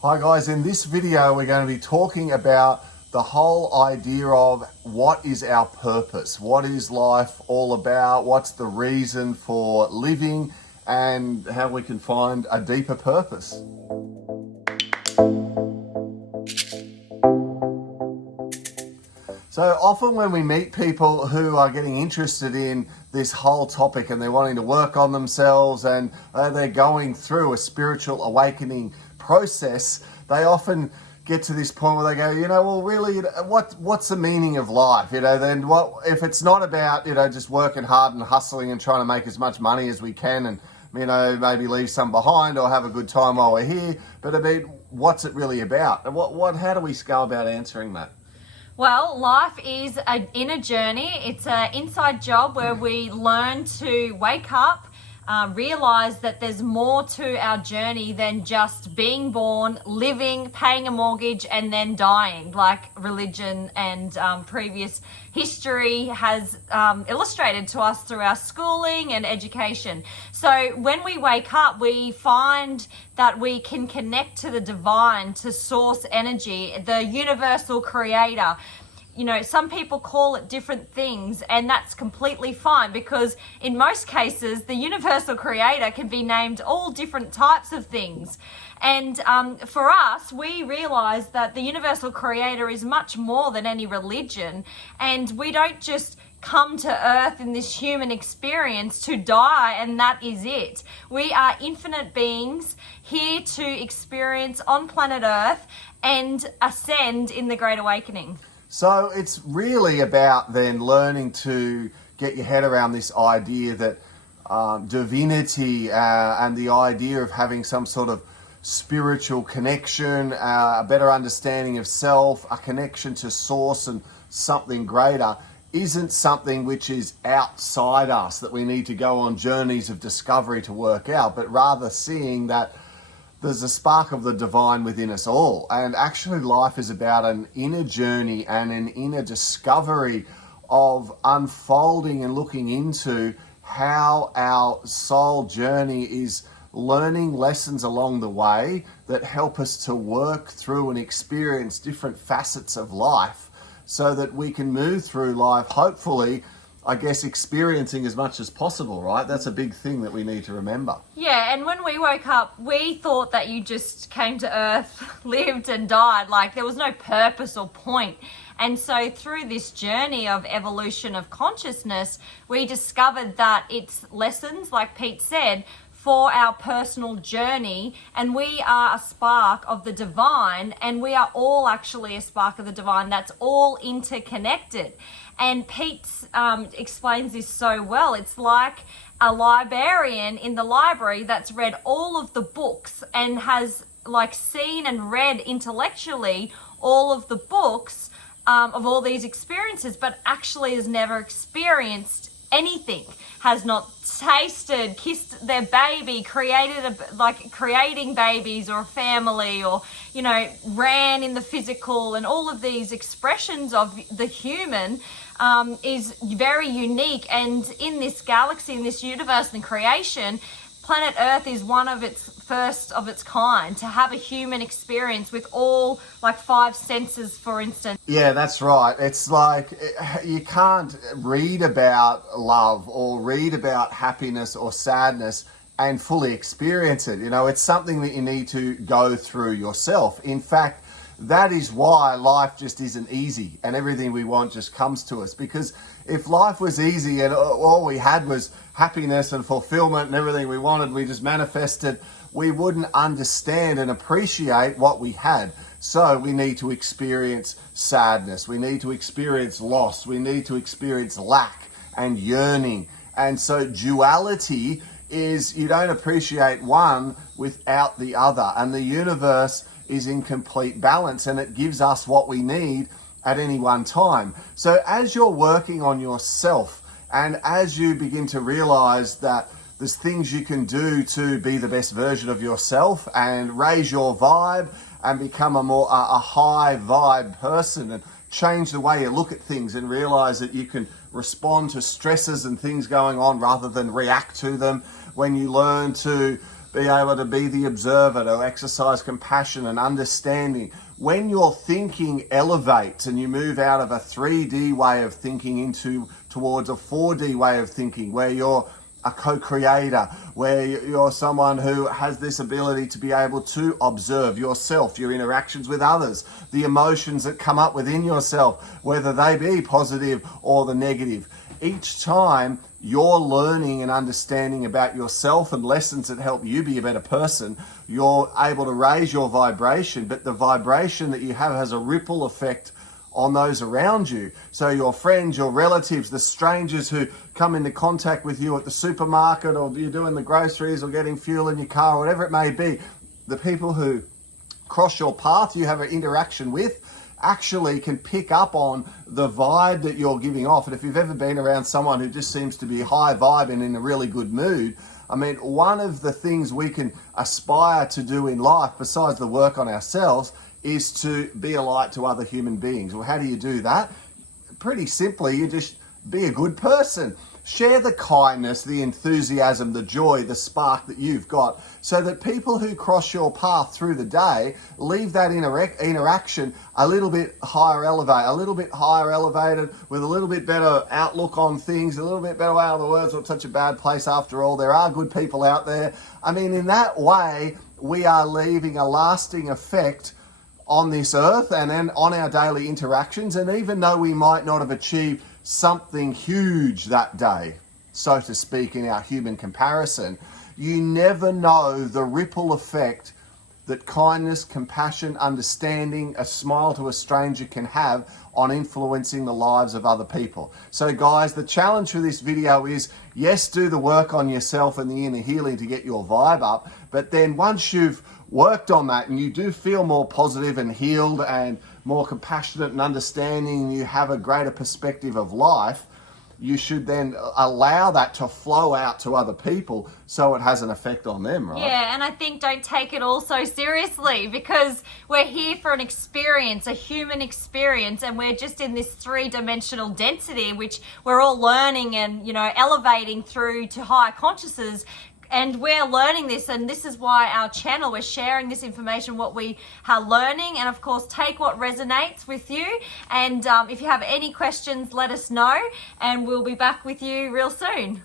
Hi guys, in this video we're going to be talking about the whole idea of what is our purpose, what is life all about, what's the reason for living, and how we can find a deeper purpose. So often when we meet people who are getting interested in this whole topic and they're wanting to work on themselves and they're going through a spiritual awakening process, they often get to this point where they go, well, really, what's the meaning of life? Then what if it's not about, just working hard and hustling and trying to make as much money as we can and, maybe leave some behind or have a good time while we're here. But I mean, what's it really about? And how do we go about answering that? Well, life is an inner journey. It's an inside job where we learn to wake up, realize that there's more to our journey than just being born, living, paying a mortgage, and then dying, like religion and previous history has illustrated to us through our schooling and education. So when we wake up, we find that we can connect to the divine, to source energy, the universal creator. Some people call it different things, and that's completely fine because in most cases, the universal creator can be named all different types of things. And for us, we realize that the universal creator is much more than any religion, and we don't just come to earth in this human experience to die and that is it. We are infinite beings here to experience on planet earth and ascend in the Great Awakening. So it's really about then learning to get your head around this idea that divinity and the idea of having some sort of spiritual connection, a better understanding of self, a connection to source and something greater isn't something which is outside us that we need to go on journeys of discovery to work out, but rather seeing that there's a spark of the divine within us all. And actually life is about an inner journey and an inner discovery of unfolding and looking into how our soul journey is learning lessons along the way that help us to work through and experience different facets of life so that we can move through life, hopefully, experiencing as much as possible, right? That's a big thing that we need to remember. Yeah, and when we woke up, we thought that you just came to earth, lived and died. Like there was no purpose or point. And so through this journey of evolution of consciousness, we discovered that it's lessons, like Pete said, for our personal journey, and we are a spark of the divine, and we are all actually a spark of the divine that's all interconnected. And Pete explains this so well. It's like a librarian in the library that's read all of the books and has seen and read intellectually all of the books of all these experiences, but actually has never experienced anything, has not tasted, kissed their baby, creating babies or a family, or ran in the physical, and all of these expressions of the human is very unique. And in this galaxy, in this universe and creation, planet Earth is one of its first of its kind to have a human experience with all 5 senses, for instance. Yeah, that's right. It's like you can't read about love or read about happiness or sadness and fully experience it. It's something that you need to go through yourself. In fact, that is why life just isn't easy and everything we want just comes to us. Because if life was easy and all we had was happiness and fulfillment and everything we wanted, we just manifested, we wouldn't understand and appreciate what we had. So we need to experience sadness. We need to experience loss. We need to experience lack and yearning. And so duality is you don't appreciate one without the other. And the universe is in complete balance, and it gives us what we need at any one time. So as you're working on yourself and as you begin to realize that there's things you can do to be the best version of yourself and raise your vibe and become a high vibe person and change the way you look at things and realize that you can respond to stresses and things going on rather than react to them. When you learn to be able to be the observer, to exercise compassion and understanding. When your thinking elevates and you move out of a 3D way of thinking towards a 4D way of thinking, where you're a co-creator, where you're someone who has this ability to be able to observe yourself, your interactions with others, the emotions that come up within yourself, whether they be positive or the negative. Each time you're learning and understanding about yourself and lessons that help you be a better person, you're able to raise your vibration, but the vibration that you have has a ripple effect on those around you. So your friends, your relatives, the strangers who come into contact with you at the supermarket, or you're doing the groceries or getting fuel in your car, or whatever it may be, the people who cross your path, you have an interaction with, actually can pick up on the vibe that you're giving off. And if you've ever been around someone who just seems to be high vibe and in a really good mood, I mean, one of the things we can aspire to do in life, besides the work on ourselves, is to be a light to other human beings. Well, how do you do that? Pretty simply, you just be a good person. Share the kindness, the enthusiasm, the joy, the spark that you've got, so that people who cross your path through the day leave that interaction a little bit higher elevated, with a little bit better outlook on things, a little bit better, wow, the world's not such a bad place after all. There are good people out there. I mean, in that way, we are leaving a lasting effect on this earth and then on our daily interactions. And even though we might not have achieved something huge that day, so to speak, in our human comparison, you never know the ripple effect that kindness, compassion, understanding, a smile to a stranger can have on influencing the lives of other people. So guys, the challenge for this video is, yes, do the work on yourself and the inner healing to get your vibe up, but then once you've worked on that and you do feel more positive and healed and more compassionate and understanding, and you have a greater perspective of life, you should then allow that to flow out to other people so it has an effect on them, right? Yeah, and I think don't take it all so seriously, because we're here for an experience, a human experience, and we're just in this 3-dimensional density, which we're all learning and, you know, elevating through to higher consciousness. And we're learning this, and this is why our channel, we're sharing this information, what we are learning, and of course take what resonates with you. And if you have any questions, let us know, and we'll be back with you real soon.